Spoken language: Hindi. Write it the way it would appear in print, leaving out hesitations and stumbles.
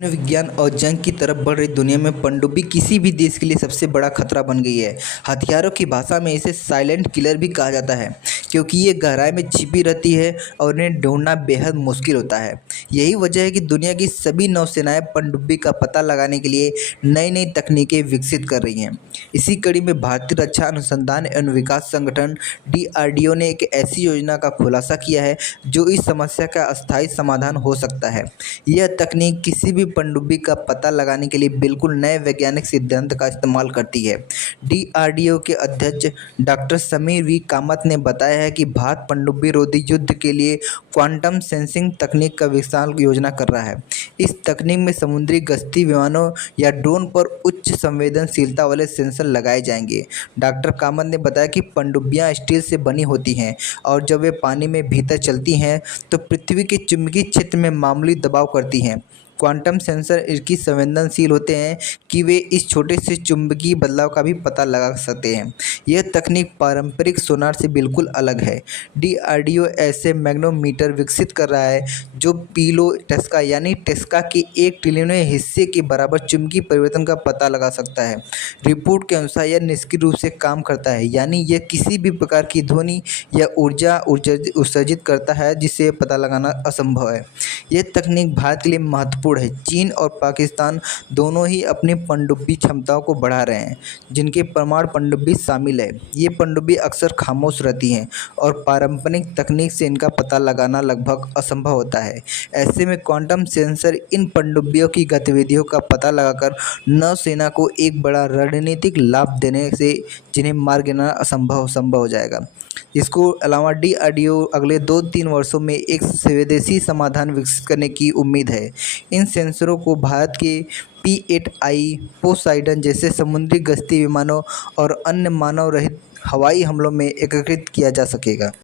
विज्ञान और जंग की तरफ बढ़ रही दुनिया में पनडुब्बी किसी भी देश के लिए सबसे बड़ा खतरा बन गई है। हथियारों की भाषा में इसे साइलेंट किलर भी कहा जाता है, क्योंकि ये गहराई में छिपी रहती है और इन्हें ढूंढना बेहद मुश्किल होता है। यही वजह है कि दुनिया की सभी नौसेनाएं पनडुब्बी का पता लगाने के लिए नई नई तकनीकें विकसित कर रही हैं। इसी कड़ी में भारतीय रक्षा अनुसंधान एवं विकास संगठन DRDO ने एक ऐसी योजना का खुलासा किया है जो इस समस्या का अस्थायी समाधान हो सकता है। यह तकनीक किसी भी पनडुब्बी का पता लगाने के लिए बिल्कुल नए वैज्ञानिक सिद्धांत का इस्तेमाल करती है। DRDO के अध्यक्ष डॉक्टर समीर वी कामत ने बताया है कि भारत पनडुब्बी रोधी युद्ध के लिए क्वांटम सेंसिंग तकनीक का विस्तार योजना कर रहा है। इस तकनीक में समुद्री गश्ती विमानों या ड्रोन पर उच्च संवेदनशीलता वाले सेंसर लगाए जाएंगे। डॉक्टर कामत ने बताया कि पनडुब्बियां स्टील से बनी होती हैं और जब वे पानी में भीतर चलती हैं तो पृथ्वी के चुंबकीय क्षेत्र में मामूली दबाव करती हैं। क्वांटम सेंसर इतनी संवेदनशील होते हैं कि वे इस छोटे से चुंबकीय बदलाव का भी पता लगा सकते हैं। यह तकनीक पारंपरिक सोनार से बिल्कुल अलग है। DRDO ऐसे मैग्नेटोमीटर विकसित कर रहा है जो पीलो टेस्का यानी टेस्का के 1 ट्रिलियनवें हिस्से के बराबर चुंबकीय परिवर्तन का पता लगा सकता है। रिपोर्ट के अनुसार यह निष्क्रिय रूप से काम करता है, यानी यह किसी भी प्रकार की ध्वनि या ऊर्जा उत्सर्जित करता है जिसे पता लगाना असंभव है। यह तकनीक भारत के लिए महत्वपूर्ण है। चीन और पाकिस्तान दोनों ही अपनी पनडुब्बी क्षमताओं को बढ़ा रहे हैं, जिनके परमाणु पनडुब्बी शामिल है। ये पनडुब्बी अक्सर खामोश रहती हैं और पारंपरिक तकनीक से इनका पता लगाना लगभग असंभव होता है। ऐसे में क्वांटम सेंसर इन पनडुब्बियों की गतिविधियों का पता लगाकर नौसेना को एक बड़ा रणनीतिक लाभ देने से जिन्हें मार गिराना संभव हो जाएगा। इसको अलावा DRDO अगले 2-3 वर्षों में एक स्वदेशी समाधान विकसित करने की उम्मीद है। इन सेंसरों को भारत के P-8I पोसाइडन जैसे समुद्री गश्ती विमानों और अन्य मानव रहित हवाई हमलों में एकीकृत किया जा सकेगा।